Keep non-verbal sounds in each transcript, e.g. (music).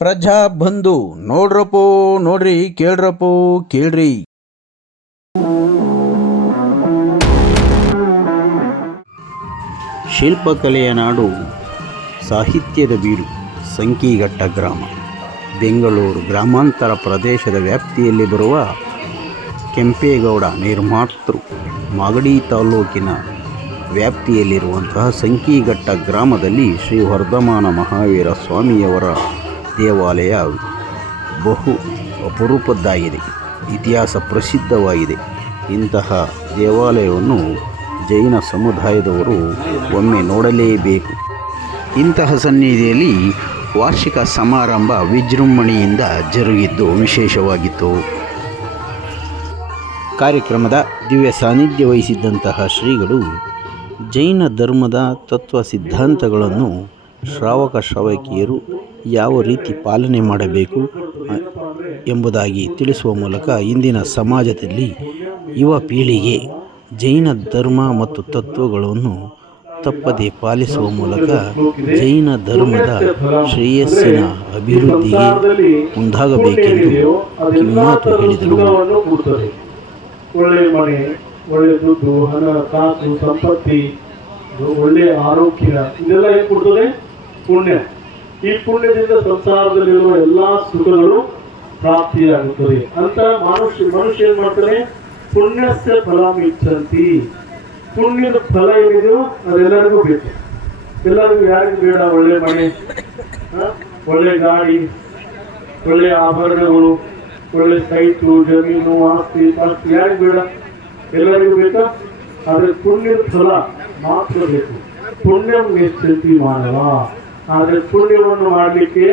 ಪ್ರಜಾ ಬಂಧು, ನೋಡ್ರಪ್ಪೋ, ನೋಡ್ರಿ, ಕೇಳ್ರಪ್ಪೋ, ಕೇಳ್ರಿ. ಶಿಲ್ಪಕಲೆಯ ನಾಡು, ಸಾಹಿತ್ಯದ ಬೀಡು, ಸಂಕಿಘಟ್ಟ ಗ್ರಾಮ. ಬೆಂಗಳೂರು ಗ್ರಾಮಾಂತರ ಪ್ರದೇಶದ ವ್ಯಾಪ್ತಿಯಲ್ಲಿ ಬರುವ ಕೆಂಪೇಗೌಡ ನಿರ್ಮಾತೃ, ಮಾಗಡಿ ತಾಲೂಕಿನ ವ್ಯಾಪ್ತಿಯಲ್ಲಿರುವಂತಹ ಸಂಕಿಘಟ್ಟ ಗ್ರಾಮದಲ್ಲಿ ಶ್ರೀ ವರ್ಧಮಾನ ಮಹಾವೀರ ಸ್ವಾಮಿಯವರ ದೇವಾಲಯ ಬಹು ಅಪರೂಪದ್ದಾಗಿದೆ. ಇತಿಹಾಸ ಪ್ರಸಿದ್ಧವಾಗಿದೆ. ಇಂತಹ ದೇವಾಲಯವನ್ನು ಜೈನ ಸಮುದಾಯದವರು ಒಮ್ಮೆ ನೋಡಲೇಬೇಕು. ಇಂತಹ ಸನ್ನಿಧಿಯಲ್ಲಿ ವಾರ್ಷಿಕ ಸಮಾರಂಭ ವಿಜೃಂಭಣೆಯಿಂದ ಜರುಗಿದ್ದು ವಿಶೇಷವಾಗಿತ್ತು. ಕಾರ್ಯಕ್ರಮದ ದಿವ್ಯ ಸಾನ್ನಿಧ್ಯ ವಹಿಸಿದ್ದಂತಹ ಶ್ರೀಗಳು ಜೈನ ಧರ್ಮದ ತತ್ವ ಸಿದ್ಧಾಂತಗಳನ್ನು ಶ್ರಾವಕ ಶ್ರಾವಕಿಯರು ಯಾವ ರೀತಿ ಪಾಲನೆ ಮಾಡಬೇಕು ಎಂಬುದಾಗಿ ತಿಳಿಸುವ ಮೂಲಕ ಇಂದಿನ ಸಮಾಜದಲ್ಲಿ ಯುವ ಪೀಳಿಗೆ ಜೈನ ಧರ್ಮ ಮತ್ತು ತತ್ವಗಳನ್ನು ತಪ್ಪದೆ ಪಾಲಿಸುವ ಮೂಲಕ ಜೈನ ಧರ್ಮದ ಶ್ರೇಯಸ್ಸಿನ ಅಭಿವೃದ್ಧಿಗೆ ಮುಂದಾಗಬೇಕೆಂದು ಮಾತು ಹೇಳಿದರು. ಒಳ್ಳೆಯ ಮನೆ ಒಳ್ಳೆ ದುಡ್ಡು, ಹಣ, ಕಾಸು, ಸಂಪತ್ತಿ ಒಳ್ಳೆ ಆರೋಗ್ಯ, ಇದೆಲ್ಲ ಏನು ಕೊಡ್ತದೆ? ಪುಣ್ಯ. ಈ ಪುಣ್ಯದಿಂದ ಸಂಸಾರದಲ್ಲಿರುವ ಎಲ್ಲಾ ಸುಖಗಳು ಪ್ರಾಪ್ತಿಯಾಗುತ್ತದೆ ಅಂತ ಮನುಷ್ಯ ಮನುಷ್ಯ ಏನ್ ಮಾಡ್ತಾನೆ? ಪುಣ್ಯಸ್ಯ ಫಲ ಇಚ್ಛಂತಿ. ಪುಣ್ಯದ ಫಲ ಏನಿದೆಯೋ ಅದೆಲ್ಲರಿಗೂ ಬೇಕು. ಎಲ್ಲರಿಗೂ ಯಾರಿಗೂ ಬೇಡ? ಒಳ್ಳೆ ಮನೆ? ಒಳ್ಳೆ ಗಾಡಿ, ಒಳ್ಳೆ ಆಭರಣಗಳು, ಒಳ್ಳೆ ಸೈಟು, ಜಮೀನು, ಆಸ್ತಿ, ಪಾಸ್ತಿ, ಯಾರಿಗೂ ಬೇಡ. ಎಲ್ಲರಿಗೂ ಬೇಕಾ? ಆದರೆ ಪುಣ್ಯದ ಫಲ ಮಾತ್ರ ಬೇಕು. ಪುಣ್ಯ ನಿಶ್ಚಿತಿ ಮಾನವ. ಆದ್ರೆ ಪುಣ್ಯವನ್ನು ಮಾಡಲಿಕ್ಕೆ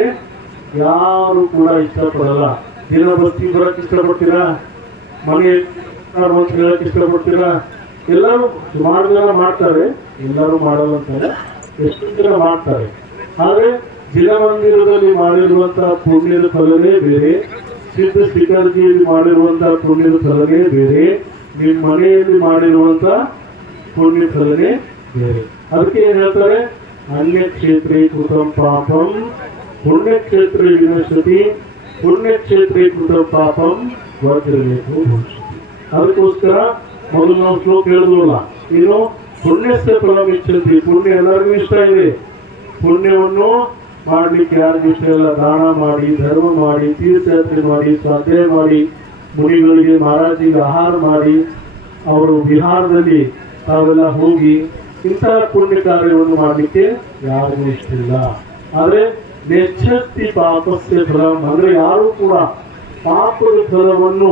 ಯಾರು ಕೂಡ ಇಷ್ಟಪಡಲ್ಲ. ದಿನ ಬಸ್ತಿ ಬರೋಕ್ಕೆ ಇಷ್ಟಪಡ್ತೀರಾ? ಮನೆ ಅಂತ ಹೇಳಕ್ ಇಷ್ಟಪಡ್ತೀರಾ? ಎಲ್ಲರೂ ಸುಮಾರು ಮಾಡ್ತಾರೆ. ಎಲ್ಲರೂ ಮಾಡಲ್ಲ ಅಂತಾರೆ ಎಷ್ಟು ಜನ ಮಾಡ್ತಾರೆ. ಆದ್ರೆ ಜಿಲಮಂದಿರದಲ್ಲಿ ಮಾಡಿರುವಂತಹ ಪುಣ್ಯದ ಫಲನೇ ಬೇರೆ. ಸಿದ್ಧ ಶಿಖರ್ಜಿಯಲ್ಲಿ ಮಾಡಿರುವಂತಹ ಪುಣ್ಯದ ಫಲನೇ ಬೇರೆ. ನಿಮ್ಮ ಮನೆಯಲ್ಲಿ ಮಾಡಿರುವಂತಹ ಪುಣ್ಯ ಫಲನೇ ಬೇರೆ. ಅದಕ್ಕೆ ಏನು ಹೇಳ್ತಾರೆ? ಅನ್ಯ ಕ್ಷೇತ್ರೀಕೃತಂ ಪಾಪಂ ಪುಣ್ಯಕ್ಷೇತ್ರ ವಿನಶತಿ ಪುಣ್ಯಕ್ಷೇತ್ರೀಕೃತ ಪಾಪಂ ಬರ್ತಿರಬೇಕು ಭವಿಷ್ಯತಿ ಅದಕ್ಕೋಸ್ಕರ ಮೊದಲು ನಾವು ಶ್ಲೋಕ ಹೇಳಿದ್ವಲ್ಲ ಇನ್ನು ಪುಣ್ಯಸ್ಥ ಪುಣ್ಯ ಎಲ್ಲರಿಗೂ ಇಷ್ಟ ಇದೆ. ಪುಣ್ಯವನ್ನು ಮಾಡ್ಲಿಕ್ಕೆ ಯಾರಿಗೂ ಇಷ್ಟ ಇಲ್ಲ. ದಾನ ಮಾಡಿ, ಧರ್ಮ ಮಾಡಿ, ತೀರ್ಥಯಾತ್ರೆ ಮಾಡಿ ಸ್ವಾಧ್ಯಾಯ ಮಾಡಿ, ಮುನಿಗಳಿಗೆ ಮಹಾರಾಜಿಗೆ ಆಹಾರ ಮಾಡಿ, ಅವರು ಬಿಹಾರದಲ್ಲಿ ತಾವೆಲ್ಲ ಹೋಗಿ ಇಂತಹ ಪುಣ್ಯ ಕಾರ್ಯವನ್ನು ಮಾಡಲಿಕ್ಕೆ ಯಾರಿಗೂ ಇಷ್ಟ ಇಲ್ಲ ಆದ್ರೆ ನೆಚ್ಚತ್ತಿ ಪಾಪಸ್ಯ ಫಲಂ ಅಂದ್ರೆ ಯಾರು ಕೂಡ ಪಾಪದ ಫಲವನ್ನು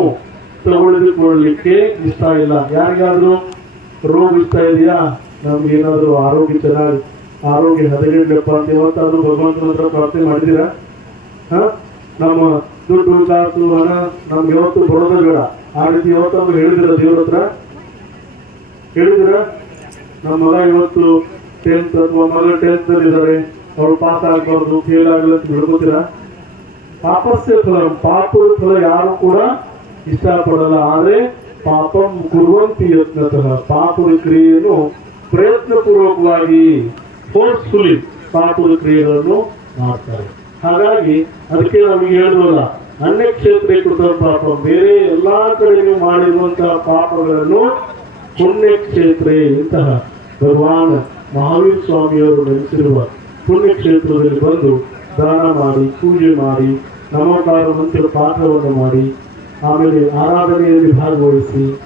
ತಗೊಳಿದುಕೊಳ್ಳಲಿಕ್ಕೆ ಇಷ್ಟ ಇಲ್ಲ. ಯಾರಿಗಾದ್ರೂ ರೋಗ ಇಷ್ಟ ಇದೆಯಾ? ನಮ್ಗೇನಾದ್ರೂ ಆರೋಗ್ಯ ಚೆನ್ನಾಗಿ, ಆರೋಗ್ಯ ಹದಗೆಡ್ಲಪ್ಪ ಅಂತ ಇವತ್ತಾದ್ರೂ ಭಗವಂತನ ಹತ್ರ ಪ್ರಾರ್ಥನೆ ಮಾಡಿದ್ದೀರಾ? ಹ? ನಮ್ಮ ದುಡ್ಡು ಕಾಸು ಹಣ ನಮ್ಗೆ ಯಾವತ್ತು ಬರೋದ ಬೇಡ. ಆ ರೀತಿ ಯಾವತ್ತಾದ್ರೂ ಹೇಳಿದಿರ ದೇವ್ರ ಹತ್ರ? ಹೇಳಿದಿರ ನಮ್ಮ ಮಗ ಇವತ್ತು ಟೆಂತ್ ಅಥವಾ ಮಗ ಟೆಂತ್ ಇದ್ದಾರೆ ಅವರು ಪಾಸ್ ಆಗಬಾರ್ದು ಫೇಲ್ ಆಗಲಿ ಅಂತ ಬಿಡ್ಕೋತೀರ ಪಾಪಸ್ಯ ಫಲ ಪಾಪದ ಫಲ ಯಾರು ಕೂಡ ಇಷ್ಟಪಡಲ್ಲ. ಆದ್ರೆ ಪಾಪಂ ಕುರುವಂತಿ ಯತ್ನತಃ. ಪಾಪದ ಕ್ರಿಯೆಯನ್ನು ಪ್ರಯತ್ನಪೂರ್ವಕವಾಗಿ ಫೋರ್ಸ್ಫುಲಿ ಪಾಪದ ಕ್ರಿಯೆಗಳನ್ನು ಮಾಡ್ತಾರೆ. ಹಾಗಾಗಿ ಅದಕ್ಕೆ ನಮಗೆ ಹೇಳಿದ್ರಲ್ಲ ಅನ್ಯ ಕ್ಷೇತ್ರ ಕೃತ ಪಾಪ, ಬೇರೆ ಎಲ್ಲಾ ಕಡೆಗೂ ಮಾಡಿರುವಂತಹ ಪಾಪಗಳನ್ನು ಪುಣ್ಯಕ್ಷೇತ್ರ ಇಂತಹ ಭಗವಾನ್ ಮಹಾವೀರ ಸ್ವಾಮಿಯವರು ನೆಲೆಸಿರುವ ಪುಣ್ಯಕ್ಷೇತ್ರದಲ್ಲಿ ಬಂದು ದಾನ ಮಾಡಿ, ಪೂಜೆ ಮಾಡಿ ನಮಕಾರ ಮಂತ್ರ ಪಾತ್ರವನ್ನು ಮಾಡಿ, ಆಮೇಲೆ ಆರಾಧನೆಯಲ್ಲಿ ಭಾಗವಹಿಸಿ,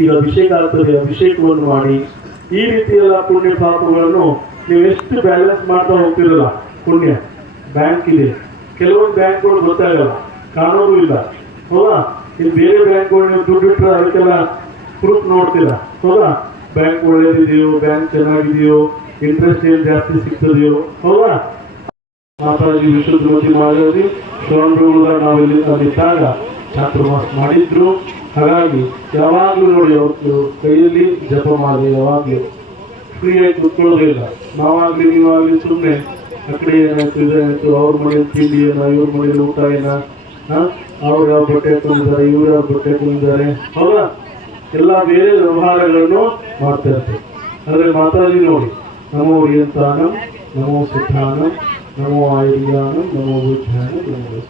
ಈಗ ಅಭಿಷೇಕ ಆಗ್ತದೆ ಅಭಿಷೇಕವನ್ನು ಮಾಡಿ, ಈ ರೀತಿಯೆಲ್ಲ ಪುಣ್ಯ ಪಾಪಗಳನ್ನು ನೀವು ಎಷ್ಟು ಬ್ಯಾಲೆನ್ಸ್ ಮಾಡ್ತಾ ಹೋಗ್ತಿರಲ್ಲ, ಪುಣ್ಯ. ಬ್ಯಾಂಕ್ ಇದೆ. ಕೆಲವೊಂದು ಬ್ಯಾಂಕ್ಗಳು ಗೊತ್ತಾಗಲ್ಲ ಕಾಣೋರು ಇಲ್ಲ. ಹೌದಾ? ಇಲ್ಲಿ ಬೇರೆ ಬ್ಯಾಂಕ್ಗಳು ನೀವು ದುಡ್ಡು ಇಟ್ಟರೆ ಅದಕ್ಕೆಲ್ಲ ಪ್ರೂಫ್ ನೋಡ್ತಿಲ್ಲ ಹೌದಾ? ಬ್ಯಾಂಕ್ ಒಳ್ಳೇದಿದೆಯೋ ಬ್ಯಾಂಕ್ ಚೆನ್ನಾಗಿದೆಯೋ ಇಂಟ್ರೆಸ್ಟ್ ಏನು ಜಾಸ್ತಿ ಸಿಗ್ತದೆಯೋ ಹೌದಾ ಮಾತಾಜಿ ವಿಶ್ವಮತಿ ಮಾತಾಜಿ ಶ್ರವಣಗಳ ನಾವಿಲ್ಲಿ ಅಲ್ಲಿದ್ದಾಗ ಛಾತ್ರವಾಸ ಮಾಡಿದ್ರು. ಹಾಗಾಗಿ ಯಾವಾಗಲೂ ನೋಡಿ ಅವತ್ತು ಕೈಯಲ್ಲಿ ಜಪ ಮಾಡಿ, ಯಾವಾಗಲೂ. ಫ್ರೀಯಾಗಿ ಕುತ್ಕೊಳ್ಳೋದಿಲ್ಲ. ನಾವಾಗ್ಲಿ, ನೀವಾಗ್ಲಿ ಸುಮ್ಮನೆ ಆ ಏನಾಯ್ತು, ಇದಾಯ್ತು, ಅವ್ರ ಮನೇಲಿ ತಿಂಡಿ ಏನ, ಇವ್ರ ಮನೇಲಿ ಊಟ ಏನ ಅವ್ರು ಯಾವ ಬಟ್ಟೆ ತುಂಬಿದ್ದಾರೆ ಇವ್ರು ಯಾವ ಬಟ್ಟೆ ತುಂಬಿದ್ದಾರೆ ಹೌದಾ ಎಲ್ಲ ಬೇರೆ ವ್ಯವಹಾರಗಳನ್ನು ಮಾಡ್ತಾ ಇರ್ತಾರೆ ಆದ್ರೆ ಮಾತಾಜಿ ನೋಡಿ. ನಮೋ ಸ್ಥಾನ ನಮೋ ಸಿದ್ಧಾನಂ ನಮೋ ಆಯುರ್ಜ್ಞಾನಂ ನಮೋ ವಿಜ್ಞಾನ ನಮೋ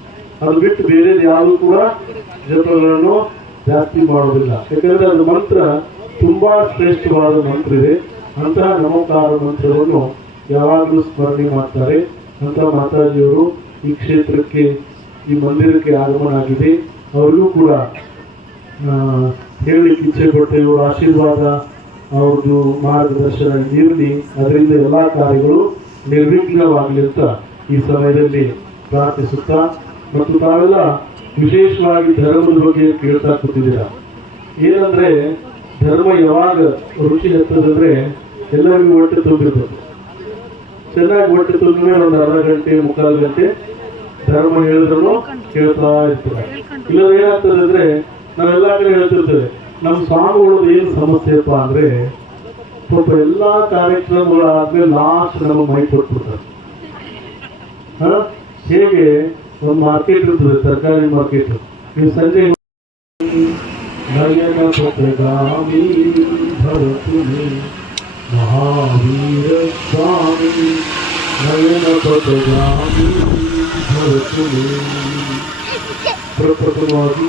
ಅದು ಬಿಟ್ಟು ಬೇರೆ ಯಾರು ಕೂಡ ಜಪಗಳನ್ನು ಜಾಸ್ತಿ ಮಾಡೋದಿಲ್ಲ. ಯಾಕಂದ್ರೆ ಅದು ಮಂತ್ರ ತುಂಬಾ ಶ್ರೇಷ್ಠವಾದ ಮಂತ್ರ ಇದೆ. ಅಂತಹ ನಮೋಕಾರ ಮಂತ್ರವನ್ನು ಯಾವಾಗಲೂ ಸ್ಮರಣೆ ಮಾಡ್ತಾರೆ. ಅಂತ ಮಾತಾಜಿಯವರು ಈ ಕ್ಷೇತ್ರಕ್ಕೆ, ಈ ಮಂದಿರಕ್ಕೆ ಆಗಮನ ಆಗಿದೆ ಅವರಿಗೂ ಕೂಡ ಹೇಳಲಿಕ್ಕೆ ಇಚ್ಛೆ ಪಟ್ಟು ಇವರ ಆಶೀರ್ವಾದ ಅವ್ರದ್ದು ಮಾರ್ಗದರ್ಶನ ಇರಲಿ ಅದರಿಂದ ಎಲ್ಲ ಕಾರ್ಯಗಳು ನಿರ್ವಿಘ್ನವಾಗಲಿ ಅಂತ ಈ ಸಮಯದಲ್ಲಿ ಪ್ರಾರ್ಥಿಸುತ್ತಾ ಮತ್ತು ತಾವೆಲ್ಲ ವಿಶೇಷವಾಗಿ ಧರ್ಮದ ಬಗ್ಗೆ ಕೇಳ್ತಾ ಕೂತಿದ್ದೀರಾ? ಏನಂದ್ರೆ, ಧರ್ಮ ಯಾವಾಗ ರುಚಿ ಹತ್ತದಂದ್ರೆ ಎಲ್ಲರಿಗೂ ಹೊಟ್ಟೆ ತುಂಬಿರ್ತದೆ ಚೆನ್ನಾಗಿ ಹೊಟ್ಟೆ ತುಂಬಿದ್ರೆ ಒಂದು ಅರ್ಧ ಗಂಟೆ, ಮುಕ್ಕಾಲು ಗಂಟೆ ಧರ್ಮ ಹೇಳಿದ್ರು ಕೇಳ್ತಾ ಇರ್ತಾರೆ. ಇಲ್ಲ ಏನಾಗ್ತದೆ ಅಂದ್ರೆ ನಾವೆಲ್ಲ ಕಡೆ ಹೇಳ್ತಿರ್ತೇವೆ ನಮ್ಮ ಸ್ವಾಮಿಗಳು ಏನು ಸಮಸ್ಯೆಪ್ಪ ಅಂದ್ರೆ ಪಾಪ ಎಲ್ಲಾ ಕಾರ್ಯಕ್ರಮಗಳಾದ್ಮೇಲೆ ಲಾಸ್ಟ್ ನಮಗೆ ಮೈ ಕೊಟ್ಬಿಡ್ತಾರೆ? ಹೇಗೆ? ಒಂದು ಮಾರ್ಕೆಟ್ ಇರ್ತದೆ ತರಕಾರಿ ಮಾರ್ಕೆಟ್ ನೀವು ಸಂಜೆ ಮಹಾವೀರ ಸ್ವಾಮಿ ನಯನ ಪದಗಾಮಿ (laughs) ಪ್ರಪ್ರಥಮವಾಗಿ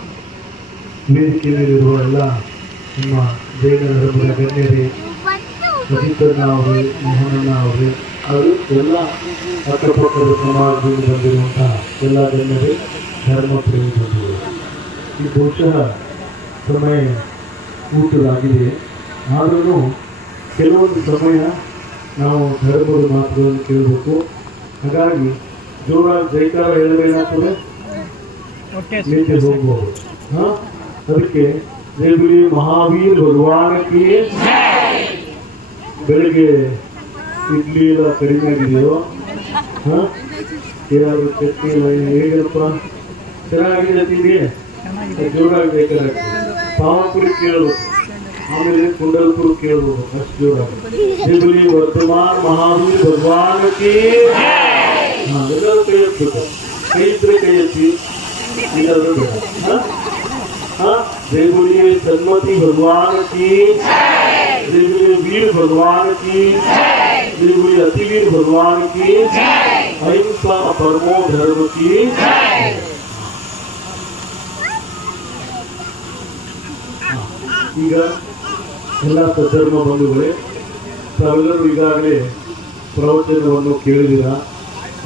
ವೇದಿಕೆ ಮೇಲಿರುವ ಎಲ್ಲ ನಮ್ಮ ದೇವರ ಗಣ್ಯರೇ ಅಜಿತಣ್ಣ ಅವರೇ ಮೋಹನಣ್ಣ ಅವರೇ ಅವರು ಎಲ್ಲ ಅಕ್ಕಪಕ್ಕದ ಸಮಾಜದಿಂದ ಬಂದಿರುವಂತಹ ಎಲ್ಲ ಗಣ್ಯರೇ ಧರ್ಮ ಪ್ರೇಮಿ ಈ ಬಹುಶಃ ಸಮಯ ಊಟದಾಗಿದೆ. ಆದ್ರೂ ಕೆಲವೊಂದು ಸಮಯ ನಾವು ಧರ್ಮದ ಮಾತುಗಳನ್ನು ಕೇಳಬೇಕು. ಹಾಗಾಗಿ ಜೋರಾಗಿ ಜೈಕಾರ ಹೇಳಬೇಕಾಗ್ತದೆ ಹೋಗ್ಬೋದು. ಹಾ? ಅದಕ್ಕೆ ದೇವಿ ಮಹಾವೀರ್ ಭಗವಾನಕ್ಕೆ ಬೆಳಿಗ್ಗೆ ಇಡ್ಲಿ ಎಲ್ಲ ಕಡಿಮೆ ಆಗಿದೆಯೋ ಹಾ ಏನಾದ್ರು ಚಟ್ನಿ ಎಲ್ಲ ಹೇಗಪ್ಪ ಚೆನ್ನಾಗಿದೆ ತಿಂಡಿ ಜೋರಾಗಿ ಬೇಕಾದ್ರೆ ಪಾವಪುರಿ ಕೇಳ್ಬೇಕು ಆಮೇಲೆ ಕುಂಡಲ್ಪುರ ಕೇಳ್ಬೋದು ಅಷ್ಟು ಜೋರಾಗಿ ದೇವಿ ವರ್ಧಮಾನ್ ಮಹಾವೀರ್ ಭಗವಾನಕ್ಕೆ ಹಾ ಎಲ್ಲರೂ ಕೈ ಎತ್ತಬೇಕು ಕೈ ಇದ್ರೆ ಕೈ ಎತ್ತಿ ಇಲ್ಲಾದ್ರೂ ಬೇಡ ಹಾ हाँ? जय बोलिए सन्मति भगवान की जय बोलिए वीर भगवान की जय बोलिए अतिवीर भगवान की अहिंसा परमो धर्म की ಈಗ ಎಲ್ಲ ಸದ್ಧರ್ಮ ಬಂಧುಗಳೇ ತಾವೆಲ್ಲರೂ ಈಗಾಗಲೇ ಪ್ರವಚನವನ್ನು ಕೇಳಿದಿರ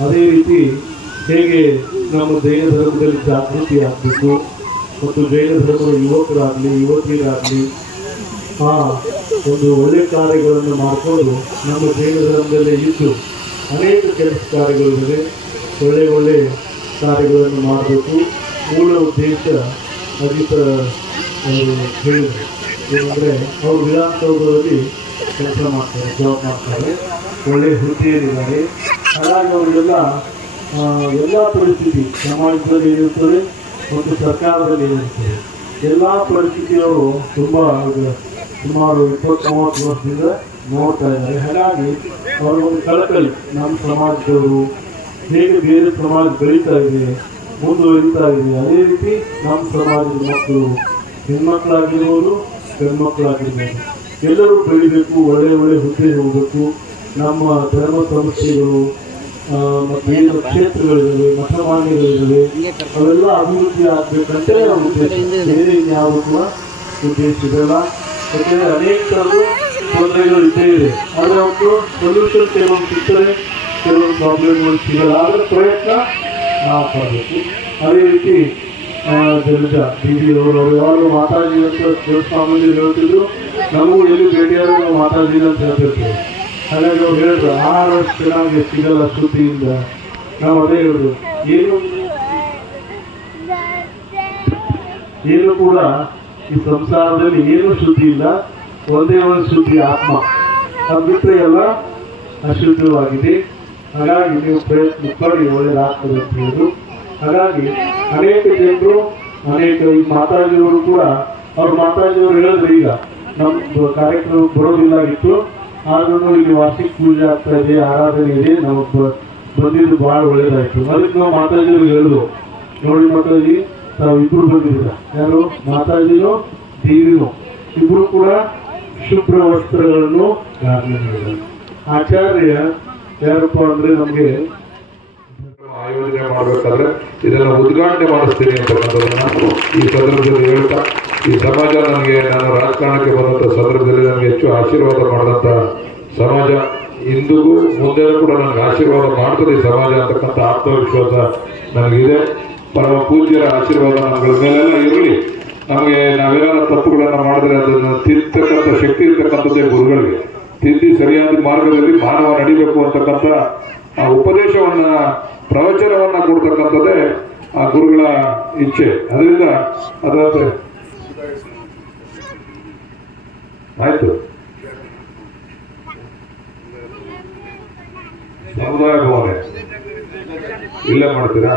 ಅದೇ ರೀತಿ ಹೇಗೆ ನಮ್ಮ ಜೈನ ಧರ್ಮದಲ್ಲಿ ಜಾಗೃತಿ ಆಗಬೇಕು ಮತ್ತು ಜೈನ ಧರ್ಮದ ಯುವಕರಾಗಲಿ, ಯುವತಿಯರಾಗಲಿ, ಆ ಒಂದು ಒಳ್ಳೆ ಕಾರ್ಯಗಳನ್ನು ಮಾಡಿಕೊಂಡು ನಮ್ಮ ಜೈನ ಧರ್ಮದಲ್ಲೇ ಇದ್ದು ಅನೇಕ ಕೆಲಸ ಕಾರ್ಯಗಳಿವೆ ಒಳ್ಳೆ ಒಳ್ಳೆ ಕಾರ್ಯಗಳನ್ನು ಮಾಡಬೇಕು. ಮೂಲ ಉದ್ದೇಶ ಅಜಿತ ಹೇಳಿದರು. ಏನಂದರೆ ಅವರು ವಿಧಾನಸೌಧದಲ್ಲಿ ಕೆಲಸ ಮಾಡ್ತಾರೆ ಜಾಬ್ ಮಾಡ್ತಾರೆ, ಒಳ್ಳೆ ಹುದ್ದೆಯಲ್ಲಿದ್ದಾರೆ ಹಾಗಾಗಿ ಅವರಿಗೆಲ್ಲ ಎಲ್ಲ ಪರಿಸ್ಥಿತಿ ಸಮಾಜದಲ್ಲಿ ಏನಿರ್ತದೆ ಮತ್ತು ಸರ್ಕಾರದಲ್ಲಿ ಎಲ್ಲ ಪರಿಸ್ಥಿತಿಯವರು ತುಂಬ ಸುಮಾರು ಇಪ್ಪತ್ತು ಮೂವತ್ತು ವರ್ಷದಿಂದ ನೋಡ್ತಾ ಇದ್ದಾರೆ. ಹಾಗಾಗಿ ಅವರೊಂದು ಕಳಕಳಿ, ನಮ್ಮ ಸಮಾಜದವರು ಹೇಗೆ ಬೇರೆ ಸಮಾಜ ಬೆಳೀತಾ ಇದೆ ಮುಂದುವರಿತಾ ಇದೆ ಅದೇ ರೀತಿ ನಮ್ಮ ಸಮಾಜದ ಮಕ್ಕಳು ಹೆಣ್ಮಕ್ಳಾಗಿರ್ಬೋದು, ಗಂಡ್ಮಕ್ಳಾಗಿರ್ಬೋದು, ಎಲ್ಲರೂ ಬೆಳಿಬೇಕು, ಒಳ್ಳೆ ಒಳ್ಳೆ ಹುದ್ದೆ ಹೋಗಬೇಕು. ನಮ್ಮ ಧರ್ಮ ಸಂಸ್ಥೆಗಳು ಮತ್ತು ಏನು ಮಠಮಾನ್ಯಗಳಿದ್ದಾವೆ ಅವೆಲ್ಲ ಅಭಿವೃದ್ಧಿ ಆಗ್ಬೇಕಂತ ನಮ್ಮ ಉದ್ದೇಶ ಬೇರೆ ಇನ್ಯಾವುದು ಕೂಡ ಉದ್ದೇಶ ಇದೆಲ್ಲ ಯಾಕಂದ್ರೆ ಅನೇಕ ಥರದ ತೊಂದರೆಗಳು ಇದ್ದೇ ಇದೆ. ಆದರೆ ಅವತ್ತು ಸೊಲ್ಯೂಷನ್ ಕೆಲವೊಂದು ಸಿಗ್ತದೆ ಕೆಲವೊಂದು ಪ್ರಾಬ್ಲಮ್ಗಳು ಸಿಗಲ್ಲ. ಆದರೆ ಪ್ರಯತ್ನ ನಾವು ಮಾಡಬೇಕು ಅದೇ ರೀತಿ ಜನಜ ಜಲಜ ಡಿ ಬಿ ಅವರು ಅವರು ಯಾವಾಗಲೂ ಮಾತಾಡಿ ಅಂತ ದೇವಸ್ಥಾನದಲ್ಲಿ ಹೇಳ್ತಿದ್ರು. ನಮಗೂ ಎಲ್ಲಿ ಭೇಟಿಯಾದ್ರೂ ನಾವು ಮಾತಾಡಿಲ್ಲ ಅಂತ ಹೇಳ್ತಿರ್ತೀವಿ. ಅವ್ರು ಹೇಳಿದ್ರು ಆರು ಚೆನ್ನಾಗಿ ಸಿಗಲ್ಲ ಸುದ್ದಿಯಿಂದ ನಾವು ಅದೇ ಹೇಳಿದ್ರು ಏನು? ಏನು ಕೂಡ ಈ ಸಂಸಾರದಲ್ಲಿ ಏನು ಶುದ್ಧಿ ಇಲ್ಲ. ಒಂದೇ ಒಂದು ಶುದ್ಧಿ ಆತ್ಮ. ಅದು ಎಲ್ಲ ಅಶುದ್ಧವಾಗಿದೆ. ಹಾಗಾಗಿ ನೀವು ಪ್ರಯತ್ನ ಪಡಿ ಒಳ್ಳೆಯದಾಗ್ತದೆ ಅಂತ ಹೇಳಿದ್ರು ಹಾಗಾಗಿ ಅನೇಕ ಜನರು, ಅನೇಕ ಈ ಮಾತಾಜಿಯವರು ಕೂಡ, ಅವ್ರು ಮಾತಾಡಿದವರು ಹೇಳಿದ್ರು ಈಗ ನಮ್ಮ ಕಾರ್ಯಕ್ರಮ ಬರೋದಿಲ್ಲ ಇತ್ತು ಆದ್ರೂ ಇಲ್ಲಿ ವಾರ್ಷಿಕ ಪೂಜೆ ಆಗ್ತಾ ಇದೆ ಆರಾಧನೆ ಇದೆ. ನಾವು ಬಂದಿದ್ದು ಬಹಳ ಒಳ್ಳೇದಾಯ್ತು. ಅದಕ್ಕೆ ನಾವು ಮಾತಾಜಿಯವ್ರಿಗೆ ಹೇಳಿದ್ರು ನೋಡಿ ಮಾತಾಜಿ ತಾವು ಇಬ್ರು ಬಂದಿದ್ದೀರ? ಯಾರು? ಮಾತಾಜಿನೂ, ದೇವಿನೂ. ಇಬ್ರು ಕೂಡ ಶುಭ್ರ ವಸ್ತ್ರಗಳನ್ನು ಆಚಾರ್ಯ ಯಾರಪ್ಪ ಅಂದ್ರೆ ನಮಗೆ ಆಯೋಜನೆ ಮಾಡಬೇಕಾದ್ರೆ ಇದನ್ನು ಉದ್ಘಾಟನೆ ಮಾಡಿಸ್ತೀನಿ ಅಂತಕ್ಕಂಥದ್ದನ್ನ ಈ ಸಂದರ್ಭದಲ್ಲಿ ಹೇಳ್ತಾ, ಈ ಸಮಾಜ ನನಗೆ ನಾನು ರಾಜಕಾರಣಕ್ಕೆ ಬಂದಂಥ ಸಂದರ್ಭದಲ್ಲಿ ನನಗೆ ಹೆಚ್ಚು ಆಶೀರ್ವಾದ ಮಾಡಿದಂಥ ಸಮಾಜ, ಇಂದಿಗೂ ಮುಂದೆ ಕೂಡ ನನಗೆ ಆಶೀರ್ವಾದ ಮಾಡ್ತದೆ ಈ ಸಮಾಜ ಅಂತಕ್ಕಂಥ ಆತ್ಮವಿಶ್ವಾಸ ನನಗಿದೆ. ಪರಮ ಪೂಜ್ಯರ ಆಶೀರ್ವಾದ ನಮ್ಮಗಳ ಮೇಲೆಲ್ಲ ಇರಲಿ. ನಮಗೆ ನಾವೇನಾದ್ರು ತಪ್ಪುಗಳನ್ನು ಮಾಡಿದ್ರೆ ಅದನ್ನು ತಿರ್ತಕ್ಕಂಥ ಶಕ್ತಿ ಇರ್ತಕ್ಕಂಥದ್ದೇ ಗುರುಗಳಿಗೆ. ತಿದ್ದಿ ಸರಿಯಾದ ಮಾರ್ಗದಲ್ಲಿ ಮಾನವ ನಡಿಬೇಕು ಅಂತಕ್ಕಂಥ ಆ ಉಪದೇಶವನ್ನ ಪ್ರವಚನವನ್ನ ಕೊಡ್ತಕ್ಕಂಥದ್ದೇ ಆ ಗುರುಗಳ ಇಚ್ಛೆ. ಅದರಿಂದ ಅದಾದ್ರೆ ಆಯ್ತು. ಸಮುದಾಯ ಭವನ ಇಲ್ಲೇ ಮಾಡ್ತೀರಾ?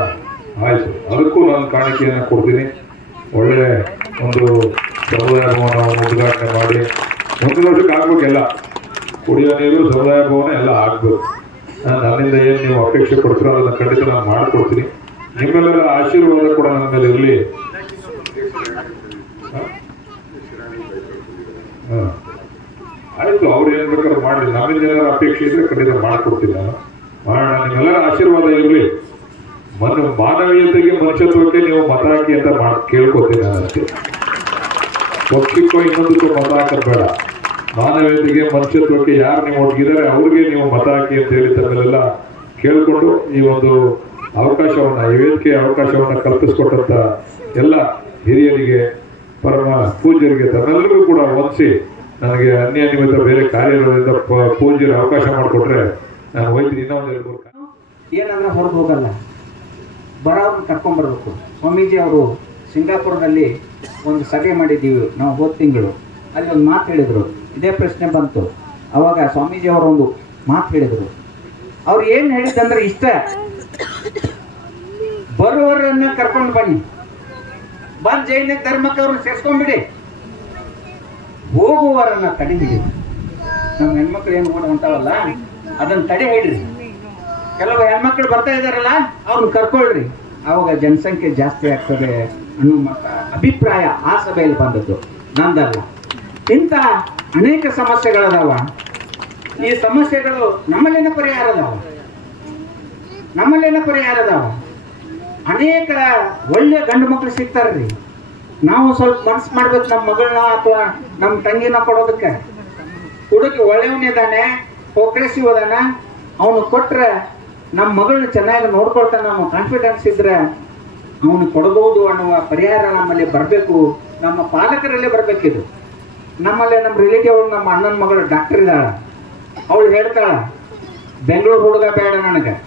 ಆಯ್ತು. ಅದಕ್ಕೂ ನಾನು ಕಾಣಿಕೆಯನ್ನು ಕೊಡ್ತೀನಿ. ಒಳ್ಳೆ ಒಂದು ಸಮುದಾಯ ಭವನವನ್ನು ಉದ್ಘಾಟನೆ ಮಾಡಿ. ಮುಂದಿನ ವರ್ಷಕ್ಕೆ ಆಗ್ಬೇಕೆಲ್ಲ. ಕುಡಿಯೋ ನೀರು ಸಮುದಾಯ ಭವನ ಎಲ್ಲ ಆಗ್ಬೇಕು. ನಾನು ನನ್ನಿಂದ ಏನು ನೀವು ಅಪೇಕ್ಷೆ ಕೊಡ್ತೀರೋ ಅದನ್ನು ಖಂಡಿತ ನಾನು ಮಾಡಿಕೊಡ್ತೀನಿ. ನಿಮ್ಮೆಲ್ಲರ ಆಶೀರ್ವಾದ ಕೂಡ ನನ್ನ ಮೇಲೆ ಇರಲಿ. ಆಯ್ತು, ಅವ್ರು ಏನು ಬೇಕಾದ್ರೂ ಮಾಡಲಿ ನಮ್ಮಿಂದ ಏನಾದ್ರು ಅಪೇಕ್ಷೆ ಇದ್ರೆ ಖಂಡಿತ ಮಾಡ್ಕೊಡ್ತೀನಿ ನಾನು. ಮಾಡೋಣ, ನಿಮ್ಮೆಲ್ಲರ ಆಶೀರ್ವಾದ ಇರಲಿ. ಮನ ಮಾನವೀಯತೆಗೆ ಮನುಷ್ಯತ್ವಕ್ಕೆ ನೀವು ಮತ ಹಾಕಿ ಅಂತ ಕೇಳ್ಕೊತೀನಿ ನಾನು ಅಷ್ಟೇ. ಪಕ್ಷಕ್ಕೋ ಇನ್ನೊಂದಕ್ಕೂ ಮತ ಹಾಕೋದು ಬೇಡ. ಮಾನವೀಯತೆಗೆ ಮನುಷ್ಯತ್ವಕ್ಕೆ ಯಾರು ನೀವು ಒಡಗಿದ್ದಾರೆ ಅವ್ರಿಗೆ ನೀವು ಮತ ಹಾಕಿ ಅಂತ ಹೇಳಿ ತಮ್ಮೆಲ್ಲ ಕೇಳಿಕೊಂಡು ಈ ಒಂದು ಅವಕಾಶವನ್ನು ಈ ವೇದಿಕೆ ಅವಕಾಶವನ್ನು ಕಲ್ಪಿಸ್ಕೊಟ್ಟಂತ ಎಲ್ಲ ಹಿರಿಯರಿಗೆ, ಪರಮ ಪೂಜ್ಯರಿಗೆ ತಮ್ಮೆಲ್ಲರಿಗೂ ಕೂಡ ವಂದಿಸಿ ನನಗೆ ಅನ್ಯ ನಿಮಿತ್ತ ಬೇರೆ ಕಾರ್ಯಗಳಿಂದ ಪೂಜ್ಯರು ಅವಕಾಶ ಮಾಡಿಕೊಟ್ರೆ ನಾನು ಹೋಯ್ತೀನಿ. ಇನ್ನೊಂದು ಹೇಳ್ಬೋದು ಏನಾದರೂ ಹೊರಗೆ ಹೋಗಲ್ಲ. ಬರೋವ್ರನ್ನ ಕರ್ಕೊಂಡ್ಬರ್ಬೇಕು ಸ್ವಾಮೀಜಿ ಅವರು ಸಿಂಗಾಪುರದಲ್ಲಿ ಒಂದು ಸಭೆ ಮಾಡಿದ್ದೀವಿ. ನಾವು ಹೋದ ತಿಂಗಳು. ಅಲ್ಲಿ ಒಂದು ಮಾತು ಹೇಳಿದರು. ಇದೇ ಪ್ರಶ್ನೆ ಬಂತು. ಅವಾಗ ಸ್ವಾಮೀಜಿ ಅವರು ಒಂದು ಮಾತು ಹೇಳಿದರು. ಅವ್ರು ಏನು ಹೇಳಿದ್ದಂದ್ರೆ ಇಷ್ಟ? ಬರುವವರನ್ನ ಕರ್ಕೊಂಡು ಬನ್ನಿ. ಬಂದು ಜೈನ ಧರ್ಮಕ್ಕೆ ಅವ್ರನ್ನ ಸೇರಿಸ್ಕೊಂಡ್ಬಿಡಿ. ಹೋಗುವವರನ್ನ ತಡೆ ಹಿಡಿ. ನಮ್ಮ ಹೆಣ್ಮಕ್ಳು ಏನು ಮಾಡುವಂತಾವಲ್ಲ ಅದನ್ನು ಅದನ್ನ ತಡೆ ಹಿಡ್ರಿ. ಕೆಲವು ಹೆಣ್ಮಕ್ಳು ಬರ್ತಾ ಇದಾರಲ್ಲ, ಅವ್ರನ್ನ ಕರ್ಕೊಳ್ರಿ. ಅವಾಗ ಜನಸಂಖ್ಯೆ ಜಾಸ್ತಿ ಆಗ್ತದೆ ಅನ್ನೋ ಅಭಿಪ್ರಾಯ ಆ ಸಭೆಯಲ್ಲಿ ಬಂದದ್ದು. ನಂದಲ್ಲ. ಇಂಥ ಅನೇಕ ಸಮಸ್ಯೆಗಳದಾವ. ಈ ಸಮಸ್ಯೆಗಳು ನಮ್ಮಲ್ಲಿನ ಪರಿಹಾರ ಅದಾವ. ನಮ್ಮಲ್ಲಿನ ಪರಿಹಾರ ಅದಾವ. ಅನೇಕ ಒಳ್ಳೆ ಗಂಡು ಮಕ್ಕಳು ಸಿಗ್ತಾರ್ರಿ ನಾವು ಸ್ವಲ್ಪ ಮನ್ಸು ಮಾಡ್ಬೇಕು ನಮ್ಮ ಮಗಳನ್ನ ಅಥವಾ ನಮ್ಮ ತಂಗಿನ ಕೊಡೋದಕ್ಕೆ. ಹುಡುಗಿ ಒಳ್ಳೆಯವನಿದ್ದಾನೆ ಹೋಗ್ರೆಸಿ ಹೋದಾನ ಅವನು ಕೊಟ್ರೆ ನಮ್ಮ ಮಗಳನ್ನ ಚೆನ್ನಾಗಿ ನೋಡ್ಕೊಳ್ತಾನೆ, ನಮ್ಮ ಕಾನ್ಫಿಡೆನ್ಸ್ ಇದ್ರೆ ಅವನು ಕೊಡಬಹುದು ಅನ್ನುವ ಪರಿಹಾರ ನಮ್ಮಲ್ಲಿ ಬರಬೇಕು. ನಮ್ಮ ಪಾಲಕರಲ್ಲೇ ಬರಬೇಕಿದು. ನಮ್ಮಲ್ಲೇ ನಮ್ಮ ರಿಲೇಟಿವ್ ನಮ್ಮ ಅಣ್ಣನ ಮಗಳು ಡಾಕ್ಟರ್ ಇದ್ದಾಳೆ. ಅವಳು ಹೇಳ್ತಾಳ, ಬೆಂಗಳೂರು ಹುಡುಗ ಬೇಡ ನನಗೆ.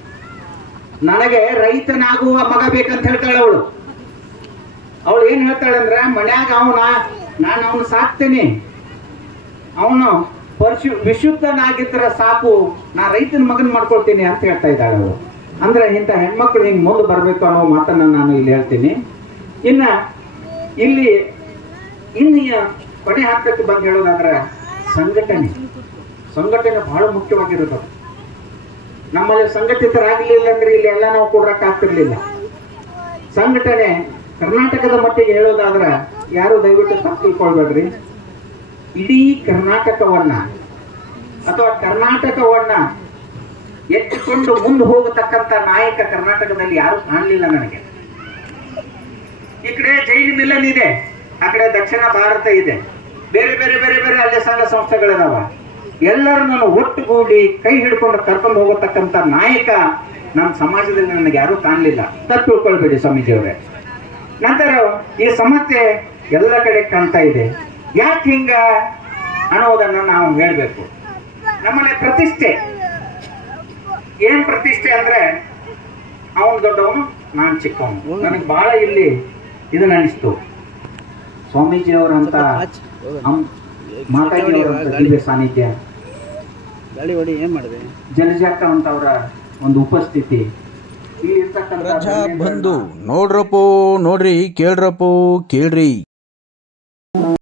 ನನಗೆ ರೈತನಾಗುವ ಮಗ ಬೇಕಂತ ಹೇಳ್ತಾಳೆ ಅವಳು. ಅವಳು ಏನು ಹೇಳ್ತಾಳೆ ಅಂದ್ರೆ, ಮನ್ಯಾಗ ಅವನ, ನಾನು ಅವನು ಸಾಕ್ತೇನೆ. ಅವನು ಪರಿಶು, ವಿಶುದ್ಧನಾಗಿದ್ರೆ ಸಾಕು. ನಾ ರೈತನ ಮಗನ್ ಮಾಡ್ಕೊಳ್ತೀನಿ ಅಂತ ಹೇಳ್ತಾ ಇದ್ದಾಳೆ ಅವಳು. ಅಂದ್ರೆ ಇಂಥ ಹೆಣ್ಮಕ್ಳು ಹಿಂಗೆ ಮುಂದೆ ಬರಬೇಕು ಅನ್ನೋ ಮಾತನ್ನ ನಾನು ಇಲ್ಲಿ ಹೇಳ್ತೀನಿ. ಇನ್ನ ಇಲ್ಲಿ ಇನ್ನು ಕೊನೆ ಹಂತಕ್ಕೆ ಬಂದು ಹೇಳೋದಾದ್ರೆ ಸಂಘಟನೆ. ಸಂಘಟನೆ ಬಹಳ ಮುಖ್ಯವಾಗಿರುತ್ತದೆ ನಮ್ಮಲ್ಲಿ ಸಂಘಟಿತರಾಗಲಿಲ್ಲ ಅಂದ್ರೆ ಇಲ್ಲಿ ಎಲ್ಲ ನಾವು ಕೊಡ್ರಕ್ ಆಗ್ತಿರ್ಲಿಲ್ಲ. ಸಂಘಟನೆ ಕರ್ನಾಟಕದ ಮಟ್ಟಿಗೆ ಹೇಳೋದಾದ್ರೆ ಯಾರು ದಯವಿಟ್ಟು ತಪ್ಪು ತಿಳ್ಕೊಳ್ಬೇಡ್ರಿ ಇಡೀ ಕರ್ನಾಟಕವನ್ನ ಅಥವಾ ಕರ್ನಾಟಕವನ್ನ ಎತ್ತಿಕೊಂಡು ಮುಂದೆ ಹೋಗತಕ್ಕಂತ ನಾಯಕ ಕರ್ನಾಟಕದಲ್ಲಿ ಯಾರು ಕಾಣಲಿಲ್ಲ ನನಗೆ. ಈ ಕಡೆ ಜೈನ್ ಮಿಲನ್ ಇದೆ, ಆ ಕಡೆ ದಕ್ಷಿಣ ಭಾರತ ಇದೆ. ಬೇರೆ ಬೇರೆ ಬೇರೆ ಬೇರೆ ಅಲ್ಲೇ ಸಂಘ ಸಂಸ್ಥೆಗಳಿದಾವ. ಎಲ್ಲರನ್ನು ಒಟ್ಟುಗೂಡಿ ಕೈ ಹಿಡ್ಕೊಂಡು ಕರ್ಕೊಂಡು ಹೋಗತಕ್ಕಂಥ ನಾಯಕ ನಮ್ಮ ಸಮಾಜದಲ್ಲಿ ನನಗೆ ಯಾರೂ ಕಾಣಲಿಲ್ಲ. ತಪ್ಪು ತಿಳ್ಕೊಳ್ಬೇಡಿ ಸ್ವಾಮೀಜಿಯವರೇ. ನಂತರ ಈ ಸಮಸ್ಯೆ ಎಲ್ಲ ಕಡೆ ಕಾಣ್ತಾ ಇದೆ. ಯಾಕೆ ಹಿಂಗ? ಅನ್ನೋದನ್ನ ನಾವು ಹೇಳಬೇಕು. ನಮ್ಮನೆ ಪ್ರತಿಷ್ಠೆ. ಏನ್ ಪ್ರತಿಷ್ಠೆ ಅಂದ್ರೆ ಅವನು ದೊಡ್ಡವನು, ನಾನು ಚಿಕ್ಕವನು. ನನಗೆ ಬಹಳ ಇಲ್ಲಿ ಇದನ್ನ ಅನಿಸ್ತು. ಸ್ವಾಮೀಜಿಯವರಂತ ಅಂ- ಅಂತ ದಿವ್ಯ ಸಾನ್ನಿಧ್ಯ ಗಾಳಿ ಹೊಡಿ ಏನ್ ಮಾಡಿದೆ? ಜನಜಾತ ಅಂತವರ ಒಂದು ಉಪಸ್ಥಿತಿ. ಇಲ್ಲಿ ಬಂಧು ನೋಡ್ರಪ್ಪೋ ನೋಡ್ರಿ ಕೇಳ್ರಪ್ಪೋ ಕೇಳ್ರಿ.